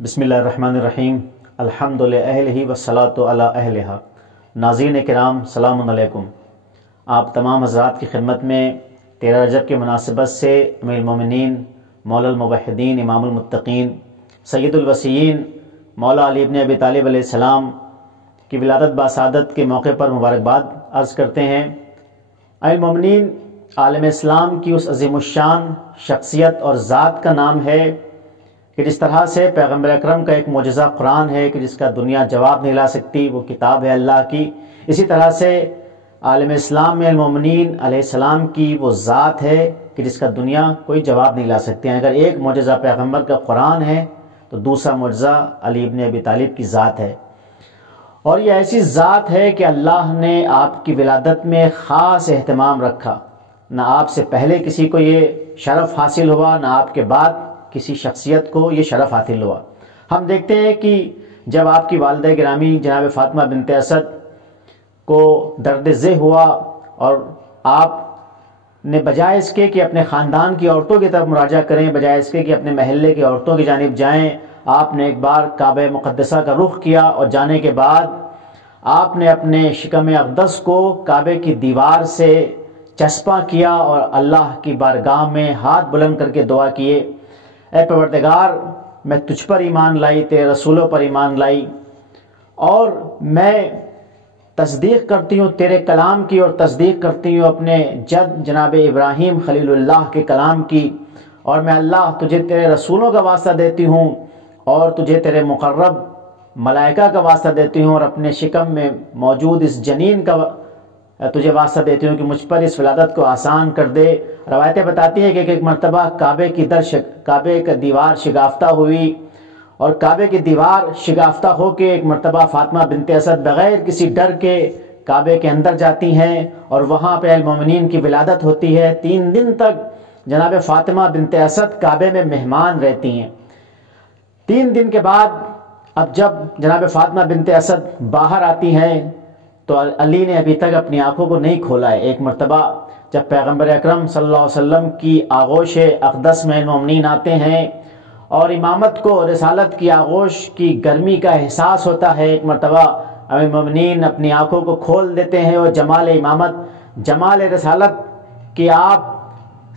بسم اللہ الرحمن الرحیم الحمد للہ والصلاۃ علی اہلہا۔ ناظرین کرام سلام علیکم۔ آپ تمام حضرات کی خدمت میں 13 رجب کی مناسبت سے امیر المومنین مولا الموحدین امام المتقین سید الوصیین مولا علی ابن ابی طالب علیہ السلام کی ولادت باسعادت کے موقع پر مبارکباد عرض کرتے ہیں۔ امیر المومنین عالم اسلام کی اس عظیم الشان شخصیت اور ذات کا نام ہے کہ جس طرح سے پیغمبر اکرم کا ایک معجزہ قرآن ہے کہ جس کا دنیا جواب نہیں لا سکتی، وہ کتاب ہے اللہ کی، اسی طرح سے عالم اسلام میں المومنین علیہ السلام کی وہ ذات ہے کہ جس کا دنیا کوئی جواب نہیں لا سکتی۔ اگر ایک معجزہ پیغمبر کا قرآن ہے تو دوسرا معجزہ علی ابن ابی طالب کی ذات ہے، اور یہ ایسی ذات ہے کہ اللہ نے آپ کی ولادت میں خاص اہتمام رکھا۔ نہ آپ سے پہلے کسی کو یہ شرف حاصل ہوا، نہ آپ کے بعد کسی شخصیت کو یہ شرف حاصل ہوا۔ ہم دیکھتے ہیں کہ جب آپ کی والدہ گرامی جناب فاطمہ بنت اسد کو درد ذہ ہوا اور آپ نے بجائے اس کے کہ اپنے خاندان کی عورتوں کی طرف مراجعہ کریں، بجائے اس کے کہ اپنے محلے کی عورتوں کی جانب جائیں، آپ نے ایک بار کعبہ مقدسہ کا رخ کیا اور جانے کے بعد آپ نے اپنے شکم اقدس کو کعبے کی دیوار سے چسپاں کیا اور اللہ کی بارگاہ میں ہاتھ بلند کر کے دعا کیے، اے پروردگار میں تجھ پر ایمان لائی، تیرے رسولوں پر ایمان لائی، اور میں تصدیق کرتی ہوں تیرے کلام کی اور تصدیق کرتی ہوں اپنے جد جناب ابراہیم خلیل اللہ کے کلام کی، اور میں اللہ تجھے تیرے رسولوں کا واسطہ دیتی ہوں اور تجھے تیرے مقرب ملائکہ کا واسطہ دیتی ہوں اور اپنے شکم میں موجود اس جنین کا تجھے واسطہ دیتی ہوں کہ مجھ پر اس ولادت کو آسان کر دے۔ روایتیں بتاتی ہیں کہ ایک مرتبہ کعبے کا دیوار شگافتہ ہوئی، اور کعبے کی دیوار شگافتہ ہو کے ایک مرتبہ فاطمہ بنت اسد بغیر کسی ڈر کے کعبے کے اندر جاتی ہیں اور وہاں پہ المومنین کی ولادت ہوتی ہے۔ 3 دن تک جناب فاطمہ بنت اسد کعبے میں مہمان رہتی ہیں۔ 3 دن کے بعد اب جب جناب فاطمہ بنت اسد باہر آتی ہیں تو علی نے ابھی تک اپنی آنکھوں کو نہیں کھولا ہے۔ ایک مرتبہ جب پیغمبر اکرم صلی اللہ علیہ وسلم کی آغوش اقدس میں المومنین آتے ہیں اور امامت کو رسالت کی آغوش کی گرمی کا احساس ہوتا ہے، ایک مرتبہ امیر المومنین اپنی آنکھوں کو کھول دیتے ہیں اور جمال امامت، جمال رسالت کی آپ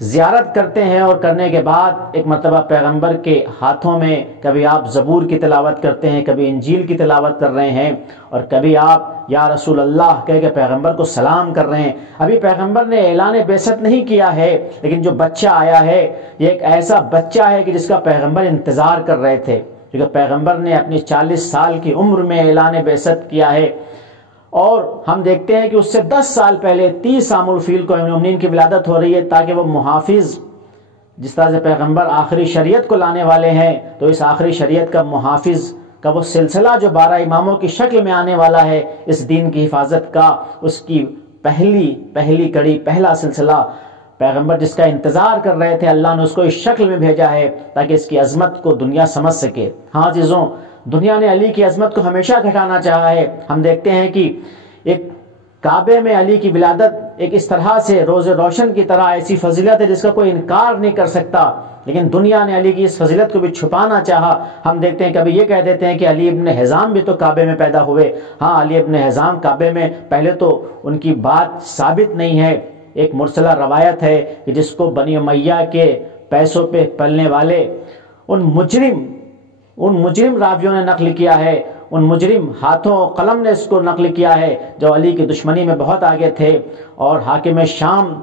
زیارت کرتے ہیں، اور کرنے کے بعد ایک مرتبہ پیغمبر کے ہاتھوں میں کبھی آپ زبور کی تلاوت کرتے ہیں، کبھی انجیل کی تلاوت کر رہے ہیں، اور کبھی آپ یا رسول اللہ کہہ کے پیغمبر کو سلام کر رہے ہیں۔ ابھی پیغمبر نے اعلان بعثت نہیں کیا ہے، لیکن جو بچہ آیا ہے یہ ایک ایسا بچہ ہے کہ جس کا پیغمبر انتظار کر رہے تھے، کیونکہ پیغمبر نے اپنی 40 سال کی عمر میں اعلان بعثت کیا ہے، اور ہم دیکھتے ہیں کہ اس سے 10 سال پہلے 30 عام الفیل کو المومنین کی ولادت ہو رہی ہے تاکہ وہ محافظ، جس طرح سے پیغمبر آخری شریعت کو لانے والے ہیں تو اس آخری شریعت کا محافظ کا وہ سلسلہ جو 12 اماموں کی شکل میں آنے والا ہے، اس دین کی حفاظت کا اس کی پہلی کڑی، پہلا سلسلہ پیغمبر جس کا انتظار کر رہے تھے، اللہ نے اس کو اس شکل میں بھیجا ہے تاکہ اس کی عظمت کو دنیا سمجھ سکے۔ ہاں عزیزوں، دنیا نے علی کی عظمت کو ہمیشہ گھٹانا چاہا ہے۔ ہم دیکھتے ہیں کہ ایک کعبے میں علی کی ولادت ایک اس طرح سے روز روشن کی طرح ایسی فضیلت ہے جس کا کوئی انکار نہیں کر سکتا، لیکن دنیا نے علی کی اس فضیلت کو بھی چھپانا چاہا۔ ہم دیکھتے ہیں کبھی یہ کہہ دیتے ہیں کہ علی ابن حزام بھی تو کعبے میں پیدا ہوئے۔ ہاں، علی ابن حزام کعبے میں پہلے تو ان کی بات ثابت نہیں ہے، ایک مرسلہ روایت ہے کہ جس کو بنی امیہ کے پیسوں پہ پلنے والے ان مجرم راویوں نے نقل کیا ہے، ان مجرم ہاتھوں قلم نے اس کو نقل کیا ہے جو علی کی دشمنی میں بہت آگے تھے، اور حاکم شام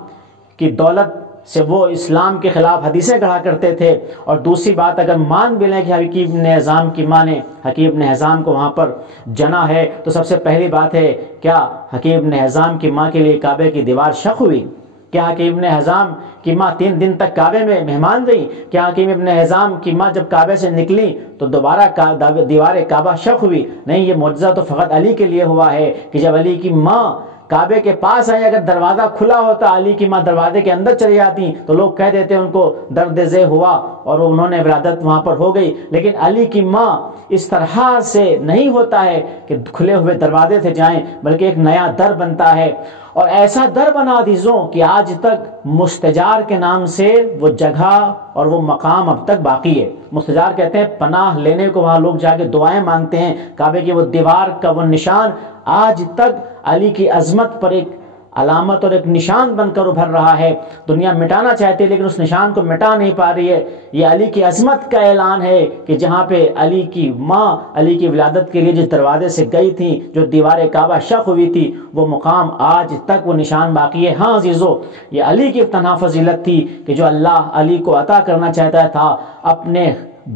کی دولت سے وہ اسلام کے خلاف حدیثیں گڑھا کرتے تھے۔ اور دوسری بات، اگر مان بھی لیں کہ حکیم ابن حزام کی ماں نے حکیم ابن حزام کو وہاں پر جنا ہے، تو سب سے پہلی بات ہے، کیا حکیم ابن حزام کی ماں کے لیے کعبے کی دیوار شق ہوئی؟ کیا حکیم ابن حزام کی ماں 3 دن تک کعبے میں مہمان رہی؟ کیا حکیم ابن حزام کی ماں جب کعبے سے نکلی تو دوبارہ دیوار کعبہ شق ہوئی؟ نہیں، یہ معجزہ تو فقط علی کے لیے ہوا ہے کہ جب علی کی ماں کعبے کے پاس آئیں، اگر دروازہ کھلا ہوتا علی کی ماں دروازے کے اندر چلی جاتی تو لوگ کہہ دیتے ان کو درد ذہ ہوا اور انہوں نے ولادت وہاں پر ہو گئی، لیکن علی کی ماں اس طرح سے نہیں ہوتا ہے کہ کھلے ہوئے دروازے سے جائیں، بلکہ ایک نیا در بنتا ہے، اور ایسا در بنا عزیزوں کہ آج تک مستجار کے نام سے وہ جگہ اور وہ مقام اب تک باقی ہے۔ مستجار کہتے ہیں پناہ لینے کو، وہاں لوگ جا کے دعائیں مانگتے ہیں، کعبے کی وہ دیوار کا وہ نشان آج تک علی کی عظمت پر ایک علامت اور ایک نشان بن کر ابھر رہا ہے۔ دنیا مٹانا چاہتی ہے لیکن اس نشان کو مٹا نہیں پا رہی ہے۔ یہ علی کی عظمت کا اعلان ہے کہ جہاں پہ علی کی ماں علی کی ولادت کے لیے جس دروازے سے گئی تھی، جو دیوار کعبہ شق ہوئی تھی، وہ مقام آج تک وہ نشان باقی ہے۔ ہاں عزیزو، یہ علی کی تنہا فضیلت تھی کہ جو اللہ علی کو عطا کرنا چاہتا تھا، اپنے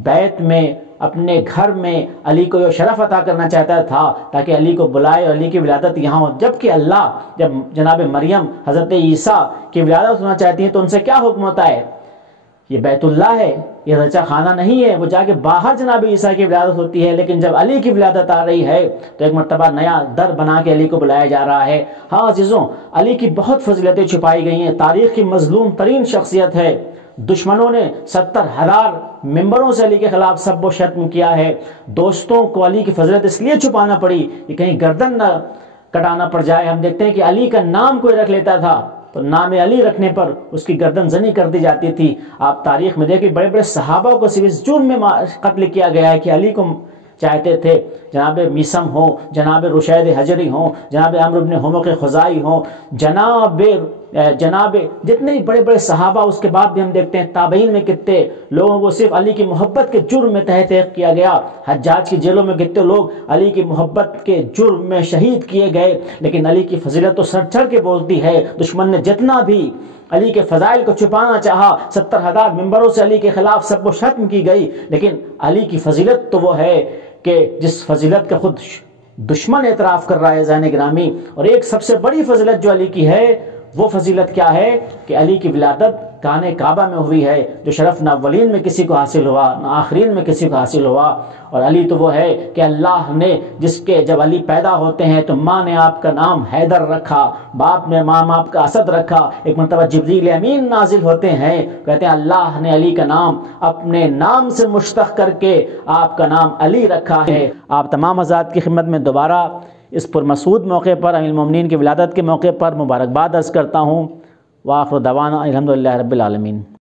بیت میں، اپنے گھر میں علی کو یہ شرف عطا کرنا چاہتا تھا تاکہ علی کو بلائے اور علی کی ولادت یہاں ہو۔ جبکہ اللہ جب جناب مریم حضرت عیسیٰ کی ولادت ہونا چاہتی ہیں تو ان سے کیا حکم ہوتا ہے؟ یہ بیت اللہ ہے، یہ رچا خانہ نہیں ہے، وہ جا کے باہر جناب عیسیٰ کی ولادت ہوتی ہے۔ لیکن جب علی کی ولادت آ رہی ہے تو ایک مرتبہ نیا در بنا کے علی کو بلایا جا رہا ہے۔ ہاں عزیزوں، علی کی بہت فضیلتیں چھپائی گئی ہیں، تاریخ کی مظلوم ترین شخصیت ہے۔ دشمنوں نے 70,000 ممبروں سے علی کے خلاف سب و شتم کیا ہے۔ دوستوں کو علی کی فضیلت اس لیے چھپانا پڑی کہ کہیں گردن نہ کٹانا پڑ جائے۔ ہم دیکھتے ہیں کہ علی کا نام کوئی رکھ لیتا تھا تو نام علی رکھنے پر اس کی گردن زنی کر دی جاتی تھی۔ آپ تاریخ میں دیکھیں بڑے بڑے صحابہ کو صرف اس جرم میں قتل کیا گیا ہے کہ علی کو چاہتے تھے۔ جناب میسم ہو، جناب رشید حجری ہوں، جناب عمرو بن حمق خزائی ہوں، جناب جتنے بڑے بڑے صحابہ، اس کے بعد بھی ہم دیکھتے ہیں تابعین میں کتنے لوگوں کو صرف علی کی محبت کے جرم میں تحت کیا گیا۔ حجاج کی جیلوں میں کتنے لوگ علی کی محبت کے جرم میں شہید کیے گئے۔ لیکن علی کی فضیلت تو سر چڑھ کے بولتی ہے۔ دشمن نے جتنا بھی علی کے فضائل کو چھپانا چاہا، 70,000 ممبروں سے علی کے خلاف سب و شتم کی گئی، لیکن علی کی فضیلت تو وہ ہے کہ جس فضیلت کا خود دشمن اعتراف کر رہا ہے ذہن گرامی۔ اور ایک سب سے بڑی فضیلت جو علی کی ہے وہ فضیلت کیا ہے کہ علی کی ولادت کعبہ کعبہ میں ہوئی ہے، جو شرف نہ اولین میں کسی کو حاصل ہوا نہ آخرین میں کسی کو حاصل ہوا۔ اور علی تو وہ ہے کہ اللہ نے جس کے جب علی پیدا ہوتے ہیں تو ماں نے آپ کا نام حیدر رکھا، باپ نے آپ کا اسد رکھا۔ ایک مرتبہ جبریل امین نازل ہوتے ہیں، کہتے ہیں اللہ نے علی کا نام اپنے نام سے مشتق کر کے آپ کا نام علی رکھا ہے۔ آپ تمام حضرات کی خدمت میں دوبارہ اس پرمسعود موقع پر امیر المومنین کی ولادت کے موقع پر مبارکباد عرض کرتا ہوں۔ وآخر دعوانا الحمدللہ رب العالمین۔